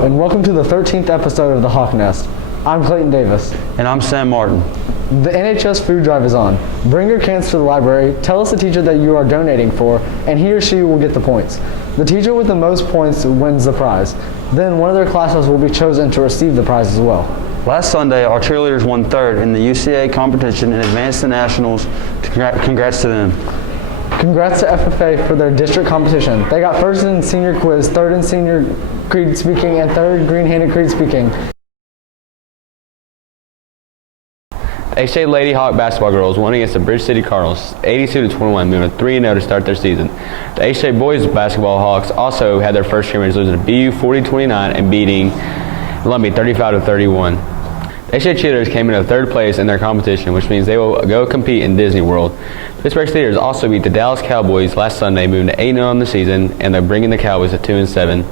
Hello, and welcome to the 13th episode of The Hawk Nest. I'm Clayton Davis. And I'm Sam Martin. The NHS food drive is on. Bring your cans to the library, tell us the teacher that you are donating for, and he or she will get the points. The teacher with the most points wins the prize. Then one of their classes will be chosen to receive the prize as well. Last Sunday, our cheerleaders won third in the UCA competition and advanced to nationals. Congrats to them. Congrats to FFA for their district competition. They got first in senior quiz, third in senior creed speaking, and third green-handed creed speaking. HA Lady Hawk basketball girls won against the Bridge City Cardinals 82-21, moving 3-0 to start their season. The HA boys basketball Hawks also had their first scrimmage, losing to BU 40-29 and beating Lumbee 35-31. The HA cheerleaders came into third place in their competition, which means they will go compete in Disney World. Pittsburgh Steelers also beat the Dallas Cowboys last Sunday, moving to 8-0 on the season, and they're bringing the Cowboys to 2-7.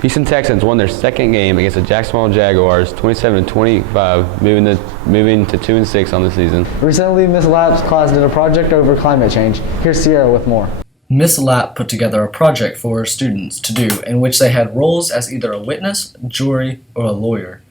Houston Texans won their second game against the Jacksonville Jaguars 27-25, moving to 2-6 on the season. Recently, Miss Lapp's class did a project over climate change. Here's Sierra with more. Miss Lapp put together a project for her students to do in which they had roles as either a witness, jury, or a lawyer.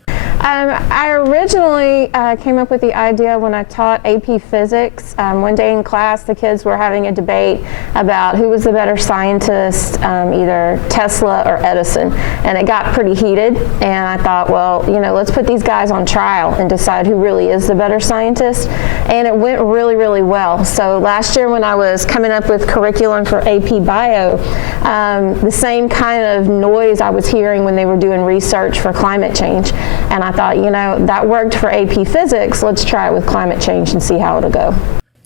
I originally came up with the idea when I taught AP Physics. One day in class, the kids were having a debate about who was the better scientist, either Tesla or Edison, and it got pretty heated. And I thought, well, let's put these guys on trial and decide who really is the better scientist. And it went really, really well. So last year when I was coming up with curriculum for AP Bio, the same kind of noise I was hearing when they were doing research for climate change. And I thought, that worked for AP Physics. Let's try it with climate change and see how it'll go.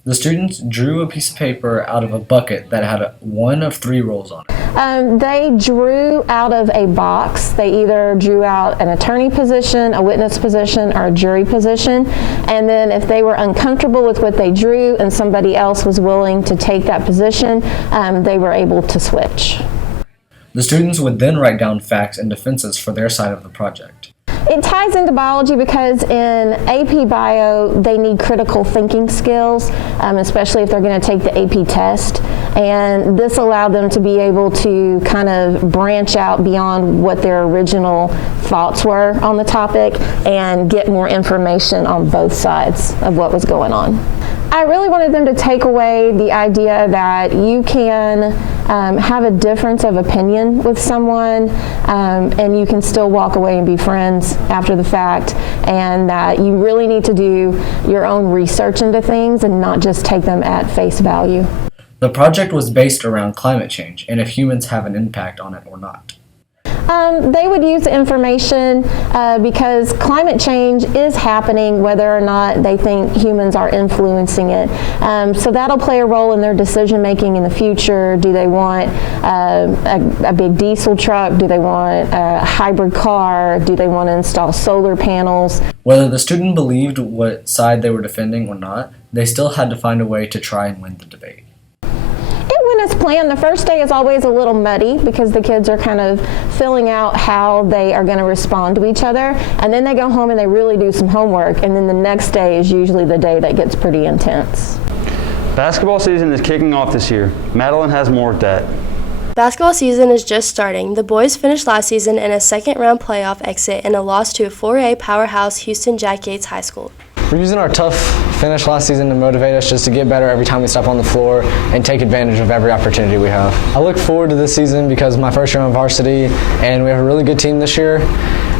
The students drew a piece of paper out of a bucket that had one of three roles on it. They drew out of a box. They either drew out an attorney position, a witness position, or a jury position. And then if they were uncomfortable with what they drew and somebody else was willing to take that position, they were able to switch. The students would then write down facts and defenses for their side of the project. It ties into biology because in AP Bio, they need critical thinking skills, especially if they're going to take the AP test. And this allowed them to be able to kind of branch out beyond what their original thoughts were on the topic and get more information on both sides of what was going on. I really wanted them to take away the idea that you can have a difference of opinion with someone and you can still walk away and be friends after the fact, and that you really need to do your own research into things and not just take them at face value. The project was based around climate change and if humans have an impact on it or not. They would use the information because climate change is happening whether or not they think humans are influencing it. So that'll play a role in their decision making in the future. Do they want a big diesel truck? Do they want a hybrid car? Do they want to install solar panels? Whether the student believed what side they were defending or not, they still had to find a way to try and win the debate. As planned. The first day is always a little muddy because the kids are kind of filling out how they are going to respond to each other, and then they go home and they really do some homework, and then the next day is usually the day that gets pretty intense. Basketball season is kicking off this year. Madeline has more with that. Basketball season is just starting. The boys finished last season in a second-round playoff exit and a loss to a 4A powerhouse Houston Jack Yates High School. We're using our tough finish last season to motivate us just to get better every time we step on the floor and take advantage of every opportunity we have. I look forward to this season because my first year on varsity and we have a really good team this year,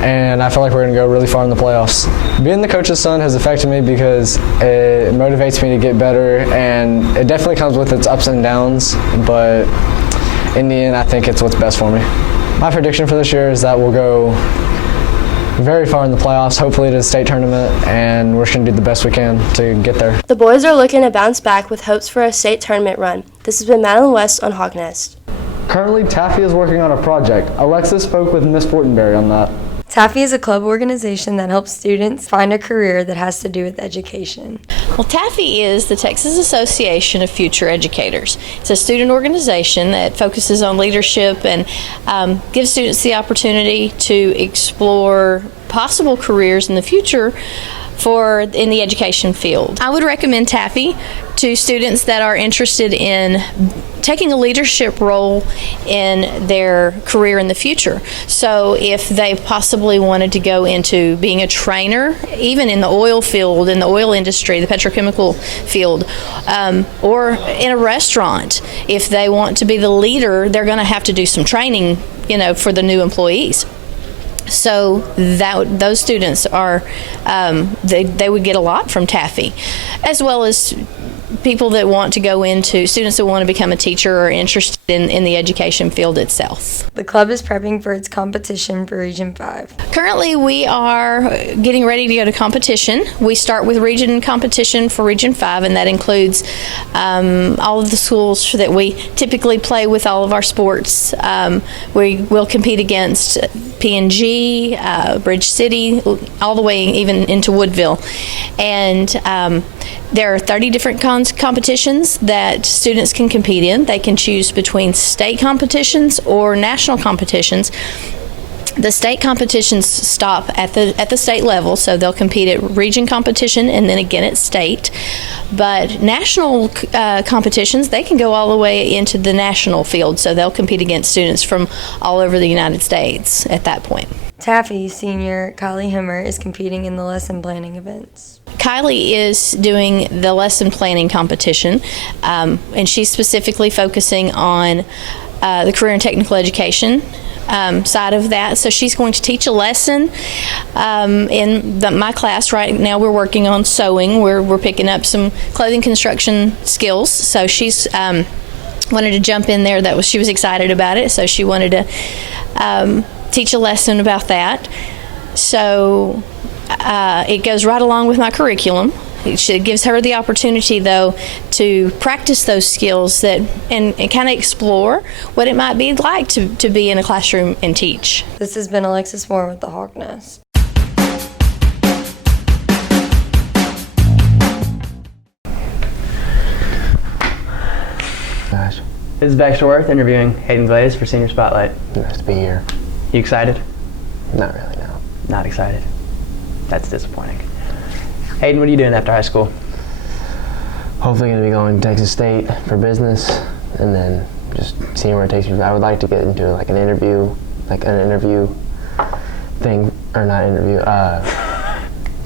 and I feel like we're going to go really far in the playoffs. Being the coach's son has affected me because it motivates me to get better, and it definitely comes with its ups and downs, but in the end I think it's what's best for me. My prediction for this year is that we'll go very far in the playoffs, hopefully to the state tournament, and we're just going to do the best we can to get there. The boys are looking to bounce back with hopes for a state tournament run. This has been Madeline West on Hawk Nest. Currently, TAFE is working on a project. Alexis spoke with Miss Fortenberry on that. TAFE is a club organization that helps students find a career that has to do with education. Well, TAFE is the Texas Association of Future Educators. It's a student organization that focuses on leadership and gives students the opportunity to explore possible careers in the future in the education field. I would recommend TAFE to students that are interested in taking a leadership role in their career in the future. So if they possibly wanted to go into being a trainer, even in the oil field, in the oil industry, the petrochemical field, or in a restaurant, if they want to be the leader, they're going to have to do some training, for the new employees. So those students are, they would get a lot from TAFE, as well as people that want to go into, students that want to become a teacher or interested in the education field itself. The club is prepping for its competition for Region 5. Currently, we are getting ready to go to competition. We start with region competition for Region 5, and that includes all of the schools that we typically play with, all of our sports. We will compete against P&G, Bridge City, all the way even into Woodville. And there are 30 different competitions that students can compete in. They can choose between state competitions or national competitions. The state competitions stop at the state level, so they'll compete at region competition and then again at state. But national competitions, they can go all the way into the national field, so they'll compete against students from all over the United States at that point. TAFE senior Kylie Himmer is competing in the lesson planning events. Kylie is doing the lesson planning competition, and she's specifically focusing on the career and technical education side of that. So she's going to teach a lesson in my class. Right now we're working on sewing. We're picking up some clothing construction skills. So she's wanted to jump in there. She was excited about it. So she wanted to teach a lesson about that. So it goes right along with my curriculum. It gives her the opportunity, though, to practice those skills and kind of explore what it might be like to be in a classroom and teach. This has been Alexis Moore with the Hawk Nest. Gosh, This is Baxter Worth interviewing Hayden Glaze for Senior Spotlight. nice to be here. You excited? Not really, no. Not excited. That's disappointing. Hayden, what are you doing after high school? Hopefully going to be going to Texas State for business, and then just seeing where it takes me. I would like to get into an interview thing, or not interview,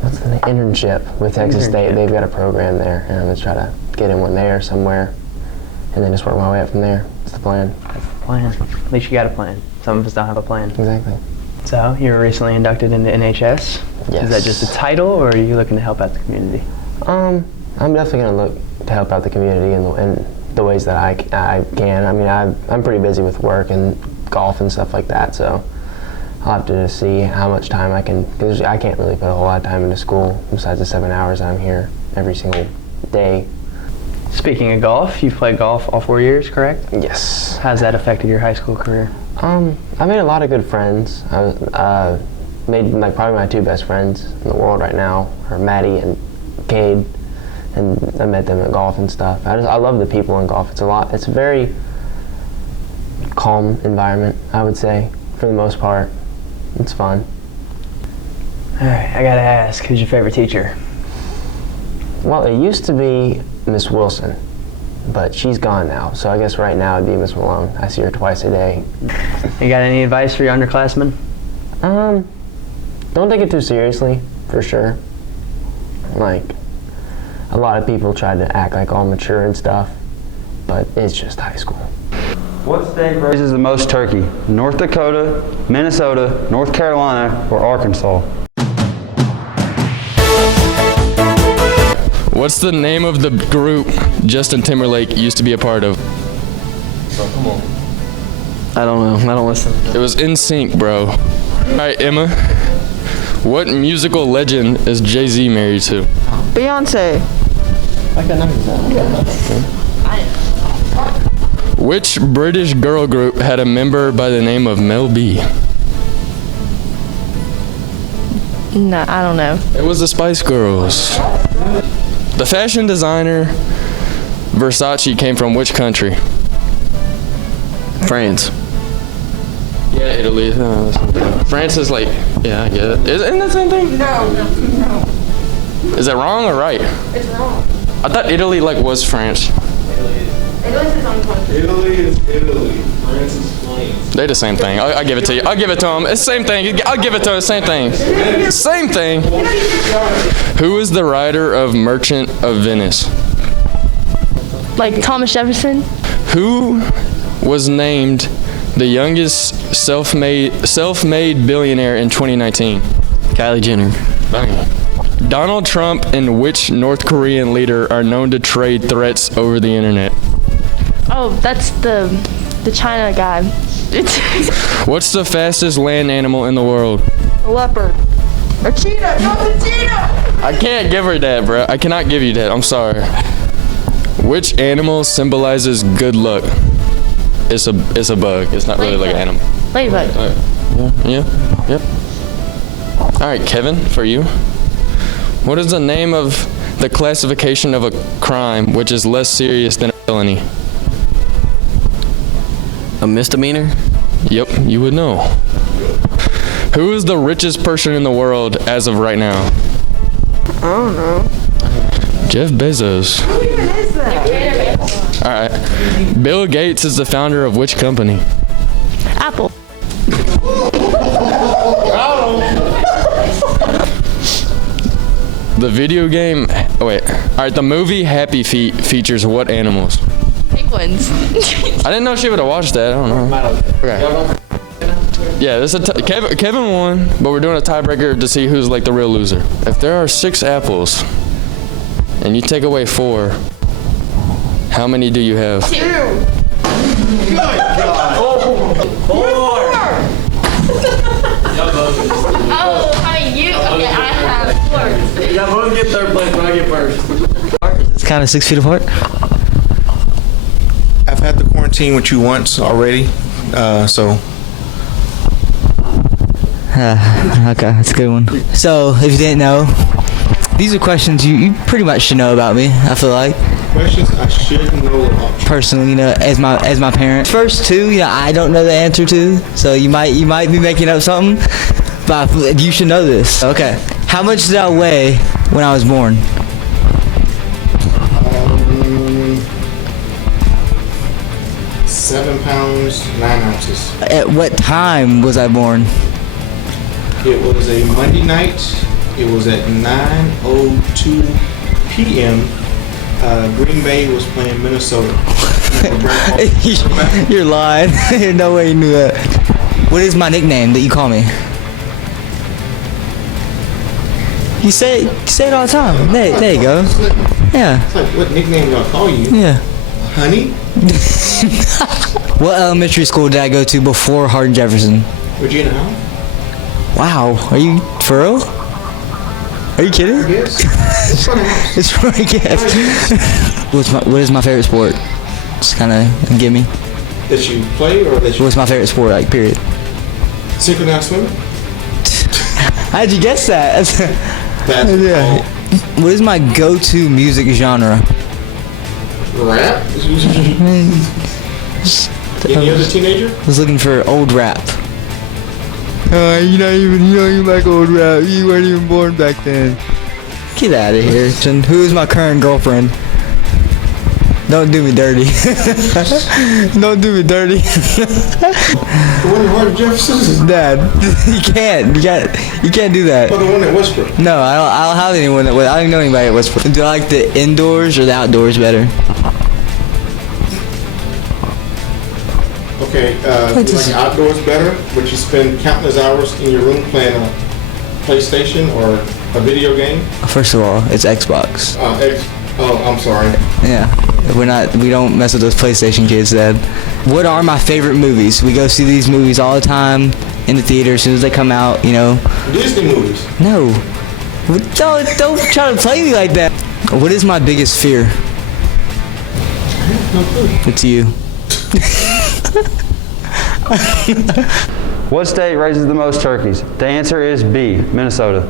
what's the name? Internship with Texas State. They've got a program there, and I'm going to try to get in one there somewhere, and then just work my way up from there. That's the plan. That's the plan. At least you got a plan. Some of us don't have a plan. Exactly. So, you were recently inducted into NHS. Yes. Is that just a title, or are you looking to help out the community? I'm definitely going to look to help out the community in the ways that I can. I mean, I'm pretty busy with work and golf and stuff like that, so I'll have to just see how much time I can, because I can't really put a whole lot of time into school besides the 7 hours I'm here every single day. Speaking of golf, you've played golf all 4 years, correct? Yes. How's that affected your high school career? I made a lot of good friends. I made probably my two best friends in the world right now are Maddie and Cade, and I met them at golf and stuff. I love the people in golf. It's a very calm environment, I would say, for the most part. It's fun. All right, I gotta ask, who's your favorite teacher? Well, it used to be Miss Wilson, but she's gone now. So I guess right now it'd be Miss Malone. I see her twice a day. You got any advice for your underclassmen? Don't take it too seriously, for sure. Like, a lot of people try to act like all mature and stuff, but it's just high school. What state raises the most turkey? North Dakota, Minnesota, North Carolina, or Arkansas? What's the name of the group Justin Timberlake used to be a part of? Bro, come on. I don't know. I don't listen. It was NSYNC, bro. All right, Emma. What musical legend is Jay-Z married to? Beyonce. Which British girl group had a member by the name of Mel B? No, I don't know. It was the Spice Girls. The fashion designer Versace came from which country? France. Yeah, Italy. France is like, yeah, I get it. Isn't that the same thing? No. Is that wrong or right? It's wrong. I thought Italy like was France. Italy's its own country. Italy is Italy. France is France. They're the same thing. I'll give it to you. I'll give it to them. It's the same thing. I'll give it to them. Same thing. Same thing. Who is the writer of Merchant of Venice? Like Thomas Jefferson? Who was named the youngest self-made billionaire in 2019? Kylie Jenner. Bang. Donald Trump and which North Korean leader are known to trade threats over the internet? Oh, that's the China guy. What's the fastest land animal in the world? A leopard. A cheetah! No, the cheetah! I can't give her that, bro. I cannot give you that. I'm sorry. Which animal symbolizes good luck? It's a bug. It's not really like an animal. Ladybug. Yeah. Yep. All right, Kevin, for you. What is the name of the classification of a crime which is less serious than a felony? A misdemeanor? Yep, you would know. Who is the richest person in the world as of right now? I don't know. Jeff Bezos. Who even is that? All right. Bill Gates is the founder of which company? Apple. The video game. Oh, wait. All right. The movie Happy Feet features what animals? Penguins. I didn't know she would have watched that. I don't know. Okay. Yeah, this is Kevin won, but we're doing a tiebreaker to see who's like the real loser. If there are 6 apples, and you take away 4, how many do you have? 2. Good God. 4. Oh, I mean you. Okay, I have 4. Y'all both get third place, but I get first. It's kind of 6 feet apart. I've had the quarantine with you once already, so. Okay, that's a good one. So, if you didn't know, these are questions you pretty much should know about me, I feel like. Questions I should know about. Personally, as my parent. First 2, I don't know the answer to, so you might be making up something, but you should know this. Okay. How much did I weigh when I was born? 7 pounds, 9 ounces. At what time was I born? It was a Monday night. It was at 9:02 p.m. Green Bay was playing Minnesota. You're lying. There's no way you knew that. What is my nickname that you call me? You say it all the time. There you go. Yeah. It's like, what nickname do I call you? Yeah. Honey? What elementary school did I go to before Hardin Jefferson? Regina Hall? Wow. Are you for real? Are you kidding? Yes. It's really guess. What is my favorite sport? Just kind of give me. That you play or that you... What's my favorite sport? Like, period. Synchronized swimming? How'd you guess that? Basketball. Yeah. What is my go-to music genre? Rap? Any other teenager? I was looking for old rap. You don't even like old rap. You weren't even born back then. Get out of here. And who is my current girlfriend? Don't do me dirty. Don't do me dirty. The one in Hardin Jefferson? Dad, you can't do that. Oh, the one at Westbrook? No, I don't have anyone I don't even know anybody at Westbrook. Do I like the indoors or the outdoors better? Okay, you like outdoors better, but you spend countless hours in your room playing a PlayStation or a video game? First of all, it's Xbox. Oh, I'm sorry. Yeah, we don't mess with those PlayStation kids, Dad. What are my favorite movies? We go see these movies all the time in the theater as soon as they come out, Disney movies? No. Don't try to play me like that. What is my biggest fear? No clue. It's you. What state raises the most turkeys? The answer is B, Minnesota.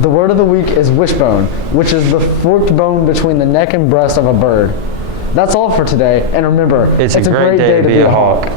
The word of the week is wishbone, which is the forked bone between the neck and breast of a bird. That's all for today, and remember, it's a great day to be a Hawk.